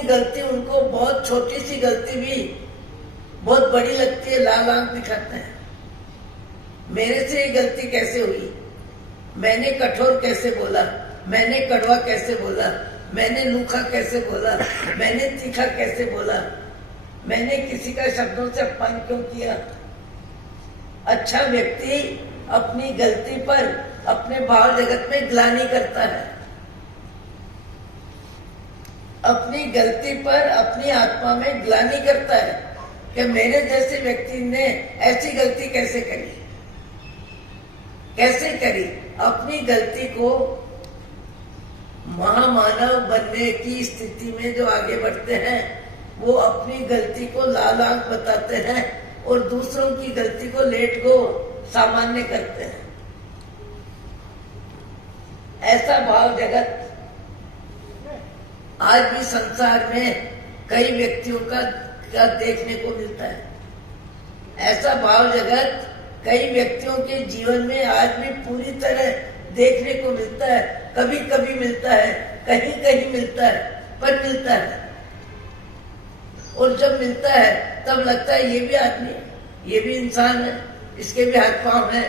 गलती उनको बहुत छोटी सी गलती भी बहुत बड़ी लगती है, लाल आंख दिखाते हैं। मेरे से ये गलती कैसे हुई, मैंने कठोर कैसे बोला, मैंने कड़वा कैसे बोला, मैंने लूखा कैसे बोला, मैंने तीखा कैसे बोला, मैंने किसी का शब्दों से अपमान क्यों किया। अच्छा व्यक्ति अपनी गलती पर अपने भाव जगत में ग्लानि करता है, अपनी गलती पर अपनी आत्मा में ग्लानि करता है कि मेरे जैसे व्यक्ति ने ऐसी गलती कैसे करी, कैसे करी। अपनी गलती को महामानव बनने की स्थिति में जो आगे बढ़ते हैं, वो अपनी गलती को लाल आंख बताते हैं और दूसरों की गलती को लेट गो सामान्य करते हैं। ऐसा भाव जगत आज भी संसार में कई व्यक्तियों का देखने को मिलता है। ऐसा भाव जगत कई व्यक्तियों के जीवन में आज भी पूरी तरह देखने को मिलता है। कभी कभी मिलता है, कहीं कहीं मिलता है, पर मिलता है। और जब मिलता है तब लगता है ये भी आदमी है, ये भी इंसान है, इसके भी हाथ पांव है,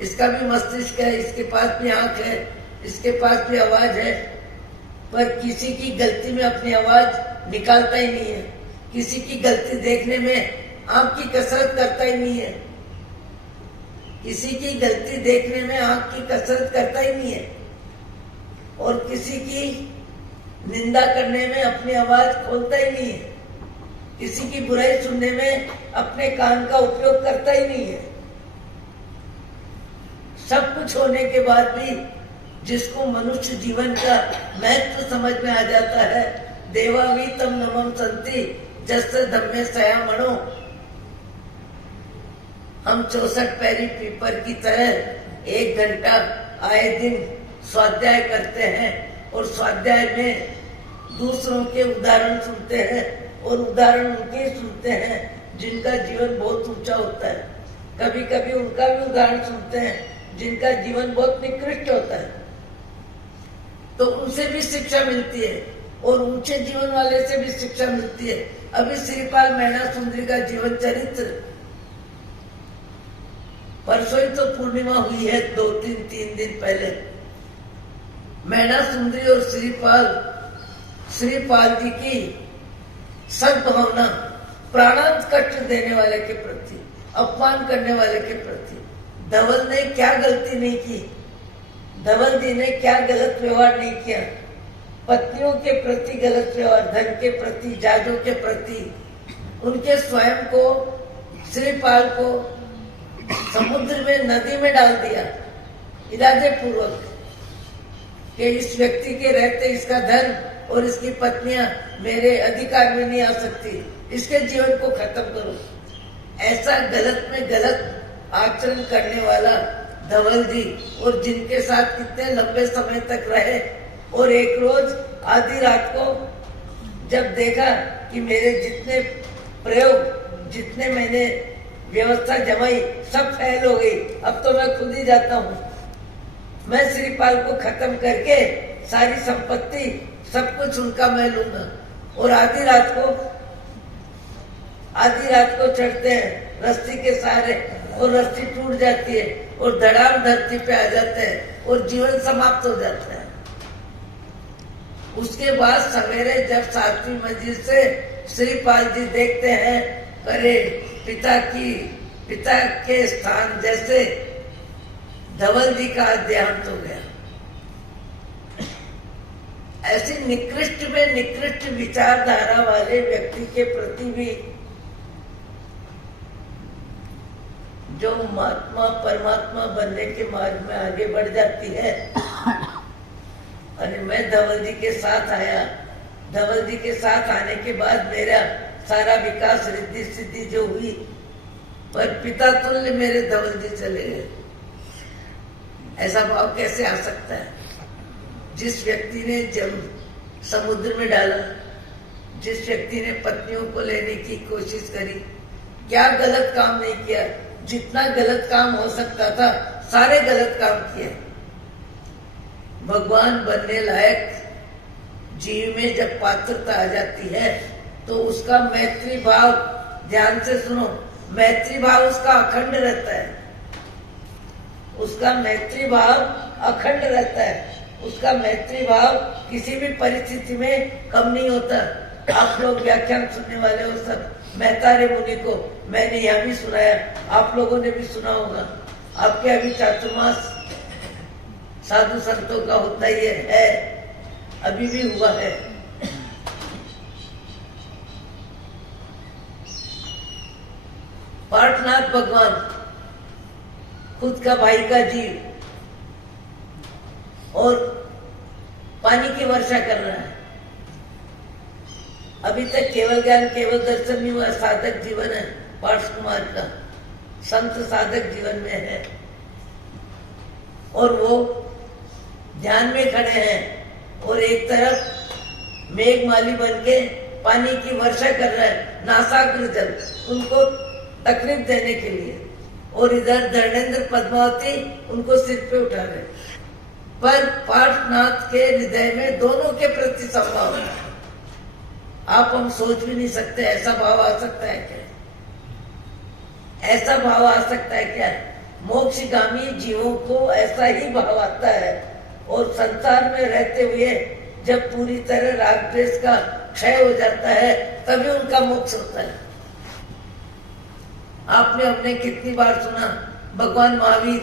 इसका भी मस्तिष्क है, इसके पास भी आंख है, इसके पास भी आवाज है। पर किसी की गलती में अपनी आवाज निकालता ही नहीं है, किसी की गलती देखने में आंख की कसरत करता ही नहीं है, किसी की गलती देखने में आंख की कसरत करता ही नहीं है, और किसी की निंदा करने में अपनी आवाज खोलता ही नहीं है, किसी की बुराई सुनने में अपने कान का उपयोग करता ही नहीं है। सब कुछ होने के बाद भी जिसको मनुष्य जीवन का महत्व समझ में आ जाता है, देवावी तम नमम संति जस्य धम्मे सयामणो। हम 64 पैरी पीपर की तरह 1 घंटा आए दिन स्वाध्याय करते हैं, और स्वाध्याय में दूसरों के उदाहरण सुनते हैं, और उदाहरण उनके सुनते हैं जिनका जीवन बहुत ऊंचा होता है। कभी कभी उनका भी उदाहरण सुनते हैं जिनका जीवन बहुत निकृष्ट होता है, तो उनसे भी शिक्षा मिलती है, और ऊंचे जीवन वाले से भी शिक्षा मिलती है। अभी श्रीपाल मैना सुंदरी का जीवन चरित्र परसों ही तो पूर्णिमा हुई है, 2-3 दिन पहले। मैना सुंदरी और श्रीपाल जी की सद्भावना प्राणांत कष्ट देने वाले के प्रति, अपमान करने वाले के प्रति। धवल ने क्या गलती नहीं की, धवल जी ने क्या गलत व्यवहार नहीं किया। पत्नियों के प्रति गलत व्यवहार, धन के प्रति, जाजों के प्रति, उनके स्वयं को, श्रीपाल को समुद्र में, नदी में डाल दिया इरादे पूर्वक कि इस व्यक्ति के रहते इसका धन और इसकी पत्नियां मेरे अधिकार में नहीं आ सकती, इसके जीवन को खत्म करो। ऐसा गलत में गलत आचरण करने वाला धवल जी, और जिनके साथ कितने लंबे समय तक रहे, और एक रोज आधी रात को जब देखा कि मेरे जितने प्रयोग, जितने मैंने व्यवस्था जमाई, सब फेल हो गई, अब तो मैं खुद ही जाता हूँ, मैं श्रीपाल को खत्म करके सारी संपत्ति सब कुछ उनका मैं लूंगा। और आधी रात को चढ़ते हैं रस्सी के सहारे, और रस्सी टूट जाती है और धड़ाम धरती पे आ जाते हैं और जीवन समाप्त हो जाता है। उसके बाद सवेरे जब 7वीं मंजिल से श्रीपाल जी देखते हैं, अरे पिता के स्थान जैसे धवल जी का देहांत हो गया। ऐसी निकृष्ट में निकृष्ट विचारधारा वाले व्यक्ति के प्रति भी जो महात्मा परमात्मा बनने के मार्ग में आगे बढ़ जाती है। अरे मैं धवल जी के साथ आया, धवल जी के साथ आने के बाद मेरा सारा विकास रिद्धि सिद्धि जो हुई, पर पिता तुल्य मेरे धवल जी चले गए। ऐसा भाव कैसे आ सकता है? जिस व्यक्ति ने जल समुद्र में डाला, जिस व्यक्ति ने पत्नियों को लेने की कोशिश करी, क्या गलत काम नहीं किया? जितना गलत काम हो सकता था सारे गलत काम किए। भगवान बनने लायक जीव में जब पात्रता आ जाती है तो उसका मैत्री भाव, ध्यान से सुनो, मैत्री भाव उसका अखंड रहता है। उसका मैत्री भाव अखंड रहता है। उसका मैत्री भाव किसी भी परिस्थिति में कम नहीं होता। आप लोग व्याख्यान सुनने वाले हो सब, मैतारे मुनि को मैंने यह भी सुनाया, आप लोगों ने भी सुना होगा। आपके अभी चातुर्मास साधु संतों का होता ही है, अभी भी हुआ है। पार्थनाथ भगवान खुद का भाई का जीव और पानी की वर्षा कर रहा है। अभी तक केवल ज्ञान केवल दर्शन नहीं हुआ, साधक जीवन है पार्थ कुमार का, संत साधक जीवन में है। और वो ध्यान में खड़े हैं और एक तरफ मेघमाली बन के पानी की वर्षा कर रहा है, नासाग्र जल उनको तकलीफ देने के लिए, और इधर धर्मेंद्र पद्मावती उनको सिर पे उठा रहे। पर पार्थनाथ के हृदय में दोनों के प्रति संभाव है। आप हम सोच भी नहीं सकते ऐसा भाव आ सकता है क्या? ऐसा भाव आ सकता है क्या? मोक्षगामी जीवों को ऐसा ही भाव आता है। और संसार में रहते हुए जब पूरी तरह राग द्वेष का क्षय हो जाता है तभी उनका मोक्ष होता है। आपने हमने कितनी बार सुना, भगवान महावीर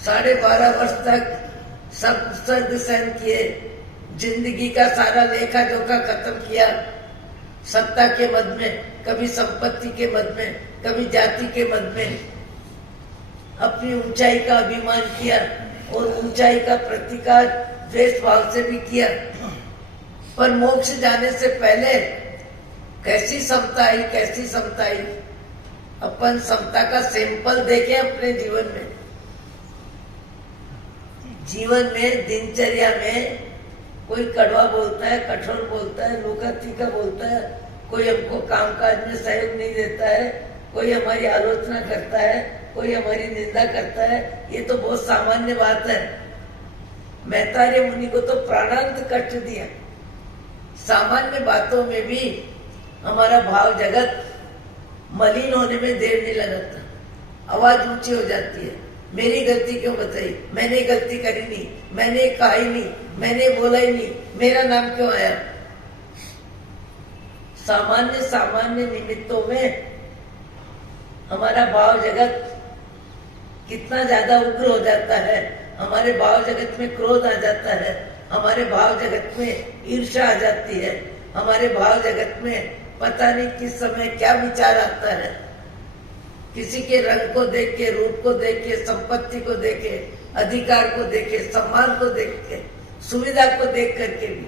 12.5 वर्ष तक सब सर्ग सहन किए, जिंदगी का सारा लेखा जोखा खत्म किया, सत्ता के मद में, कभी संपत्ति के मद में, कभी जाति के मद में, अपनी ऊंचाई का अभिमान किया और ऊंचाई का प्रतिकार द्वेष भाव से भी किया। पर मोक्ष जाने से पहले कैसी समता आई, कैसी समता आई। अपन समता का सैंपल देखें अपने जीवन में। जीवन में दिनचर्या में कोई कड़वा बोलता है, कठोर बोलता है, लोका तीखा बोलता है, कोई हमको कामकाज में सहयोग नहीं देता है, कोई हमारी आलोचना करता है, कोई हमारी निंदा करता है। ये तो बहुत सामान्य बात है। मैतारे मुनि को तो प्राणांत कष्ट दिया। सामान्य बातों में भी हमारा भाव जगत मलिन होने में देर नहीं लगाता। आवाज ऊंची हो जाती है, मेरी गलती क्यों बताई, मैंने गलती करी नहीं, मैंने कहा ही नहीं, मैंने बोला ही नहीं, मेरा नाम क्यों आया। सामान्य निमित्तों में हमारा भाव जगत कितना ज्यादा उग्र हो जाता है। हमारे भाव जगत में क्रोध आ जाता है, हमारे भाव जगत में ईर्ष्या आ जाती है, हमारे भाव जगत में पता नहीं किस समय क्या विचार आता है। किसी के रंग को देख के, रूप को देख के, संपत्ति को देख के, अधिकार को देख के, सम्मान को देख के, सुविधा को देख करके भी।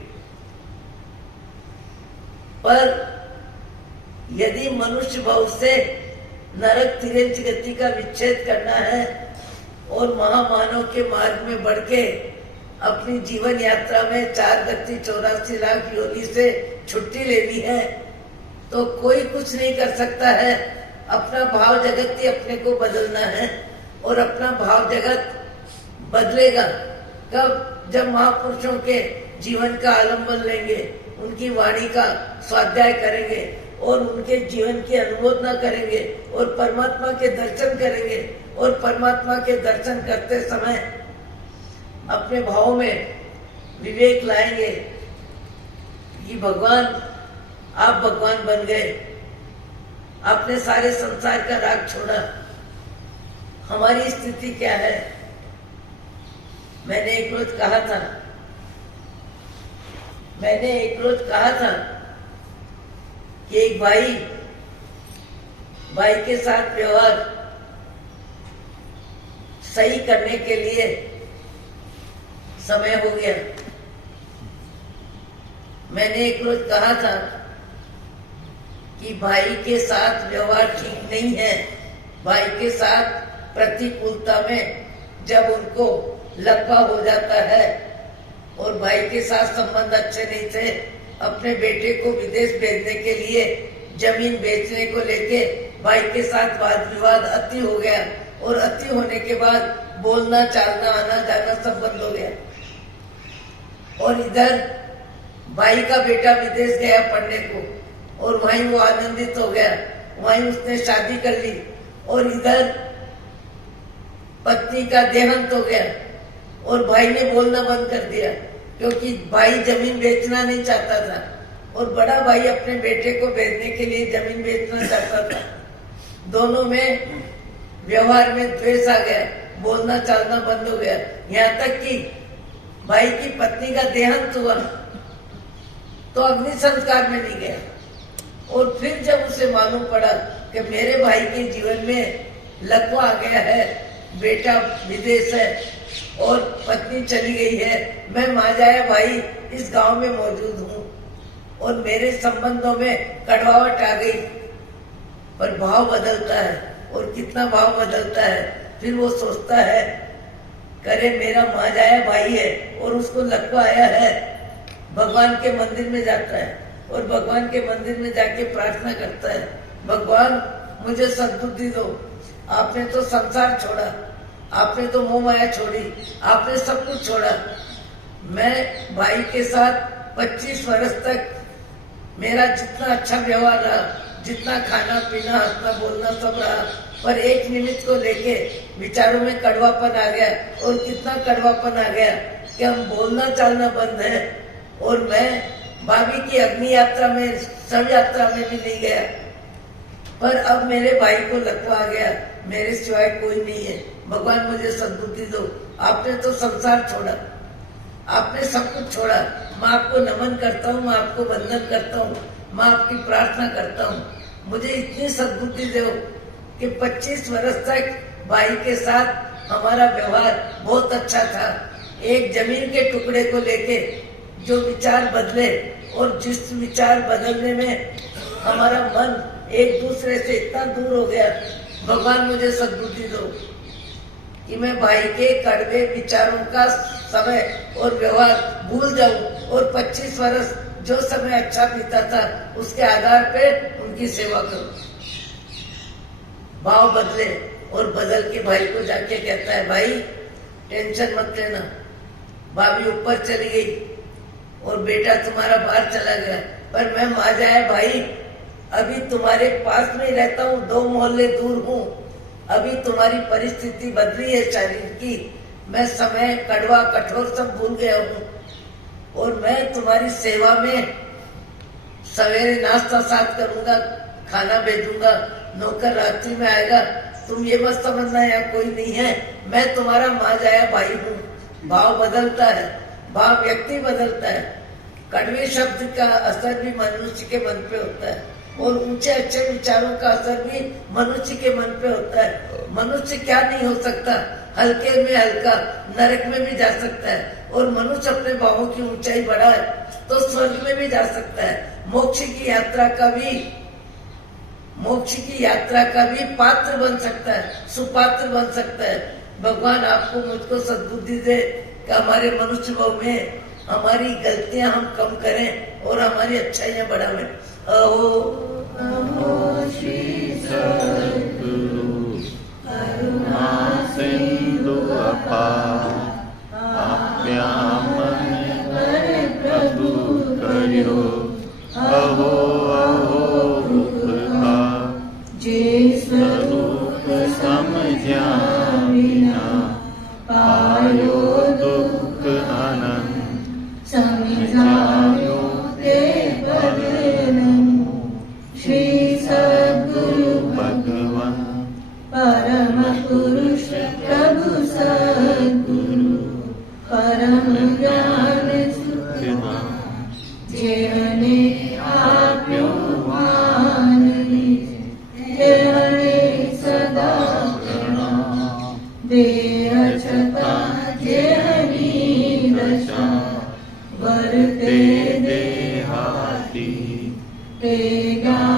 पर यदि मनुष्य भाव से नरक तिर्यंच गति का विच्छेद करना है और महामानव के मार्ग में बढ़ के अपनी जीवन यात्रा में 4 गति 84 लाख योनि से छुट्टी लेनी है, तो कोई कुछ नहीं कर सकता है। अपना भाव जगत ही अपने को बदलना है। और अपना भाव जगत बदलेगा कब? जब महापुरुषों के जीवन का आलंबन लेंगे, उनकी वाणी का स्वाध्याय करेंगे, और उनके जीवन की अनुमोदना करेंगे और परमात्मा के दर्शन करेंगे और परमात्मा के दर्शन करते समय अपने भाव में विवेक लाएंगे कि भगवान आप भगवान बन गए, आपने सारे संसार का राग छोड़ा, हमारी स्थिति क्या है। मैंने एक रोज कहा था कि एक भाई के साथ व्यवहार सही करने के लिए समय हो गया। मैंने एक रोज कहा था कि भाई के साथ व्यवहार ठीक नहीं है। भाई के साथ प्रतिकूलता में जब उनको लकवा हो जाता है और भाई के साथ संबंध अच्छे नहीं थे, अपने बेटे को विदेश भेजने के लिए जमीन बेचने को लेके भाई के साथ वाद विवाद अति हो गया और अति होने के बाद बोलना चालना आना जाना सब बंद हो गया। और इधर भाई का बेटा विदेश गया पढ़ने को और वहीं वो आनंदित हो गया, वहीं उसने शादी कर ली। और इधर पत्नी का देहांत हो गया और भाई ने बोलना बंद कर दिया क्योंकि भाई जमीन बेचना नहीं चाहता था और बड़ा भाई अपने बेटे को भेजने के लिए जमीन बेचना चाहता था। दोनों में व्यवहार में द्वेष आ गया, बोलना चालना बंद हो गया। यहाँ तक कि भाई की पत्नी का देहांत हुआ तो अग्नि संस्कार में नहीं गया। और फिर जब उसे मालूम पड़ा कि मेरे भाई के जीवन में लकवा आ गया है, बेटा विदेश है और पत्नी चली गई है, मैं माजाया भाई इस गांव में मौजूद हूँ और मेरे संबंधों में कड़वाहट आ गई। पर भाव बदलता है और कितना भाव बदलता है, फिर वो सोचता है करे मेरा माजाया भाई है और उसको लकवा आया है। भगवान के मंदिर में जाता है और भगवान के मंदिर में जाके प्रार्थना करता है, भगवान मुझे सद्बुद्धि दो। आपने तो संसार छोड़ा, आपने तो मोह माया छोड़ी, आपने सब कुछ छोड़ा। मैं भाई के साथ 25 वर्ष तक मेरा जितना अच्छा व्यवहार रहा, जितना खाना पीना हंसना बोलना सब रहा, पर एक निमित्त को लेके विचारों में कड़वापन आ गया। और कितना कड़वापन आ गया कि हम बोलना चालना बंद है। और मैं भाभी की अग्नि यात्रा में सब यात्रा में भी नहीं गया, पर अब मेरे भाई को लकवा आ गया, मेरे सिवाय कोई नहीं है। भगवान मुझे सद्बुद्धि दो। आपने तो संसार छोड़ा, आपने सब कुछ छोड़ा। मैं आपको नमन करता हूँ, मैं आपको वंदन करता हूँ, मैं आपकी प्रार्थना करता हूँ। मुझे इतनी सद्बुद्धि दो कि 25 वर्ष तक भाई के साथ हमारा व्यवहार बहुत अच्छा था। एक जमीन के टुकड़े को लेके जो विचार बदले और जिस विचार बदलने में हमारा मन एक दूसरे से इतना दूर हो गया, भगवान मुझे सद्बुद्धि दो कि मैं भाई के कड़वे विचारों का समय और व्यवहार भूल जाऊं और 25 वर्ष जो समय अच्छा बीता था उसके आधार पे उनकी सेवा करूं। भाव बदले और बदल के भाई को जाके कहता है, भाई टेंशन मत लेना, भाभी ऊपर चली गई और बेटा तुम्हारा बाहर चला गया, पर मैं माजाया भाई अभी तुम्हारे पास में रहता हूँ, 2 मोहल्ले दूर हूँ। अभी तुम्हारी परिस्थिति बदली है शरीर की, मैं समय कड़वा कठोर सब भूल गया हूँ और मैं तुम्हारी सेवा में सवेरे नाश्ता साथ करूंगा, खाना भेजूंगा, नौकर रात्रि में आएगा। तुम ये मत समझना यहाँ कोई नहीं है, मैं तुम्हारा माजाया भाई हूँ। भाव बदलता है, भाव व्यक्ति बदलता है। कड़वे शब्द का असर भी मनुष्य के मन पे होता है और ऊंचे अच्छे विचारों का असर भी मनुष्य के मन पे होता है। मनुष्य क्या नहीं हो सकता, हल्के में हल्का नरक में भी जा सकता है और मनुष्य अपने भावों की ऊंचाई बढ़ाए तो स्वर्ग में भी जा सकता है। मोक्ष की यात्रा का भी पात्र बन सकता है, सुपात्र बन सकता है। भगवान आपको मुझको सद्बुद्धि दे कि हमारे मनुष्य भाव में हमारी गलतियां हम कम करें और हमारी अच्छाइयां बढ़ावें। अहो श्री सद्गुरु करुणा सिंधु अपार, आज्ञा मन प्रभु करियो। अहो अहो જે સ્વરૂપ સમજ્યા વિના પાયો દુઃખ આનંદ સમજાયો તે પદનું શ્રી સદગુરુ ભગવાન પરમ પુરુષ પ્રભુ સદગુરુ પરમ જ્ઞાન સુખદાન જેને આપ્યું માનવી તેને સદા પ્રણામ દેહ છતાં જેની દશા વર્તે દેહાતી તે જ્ઞાન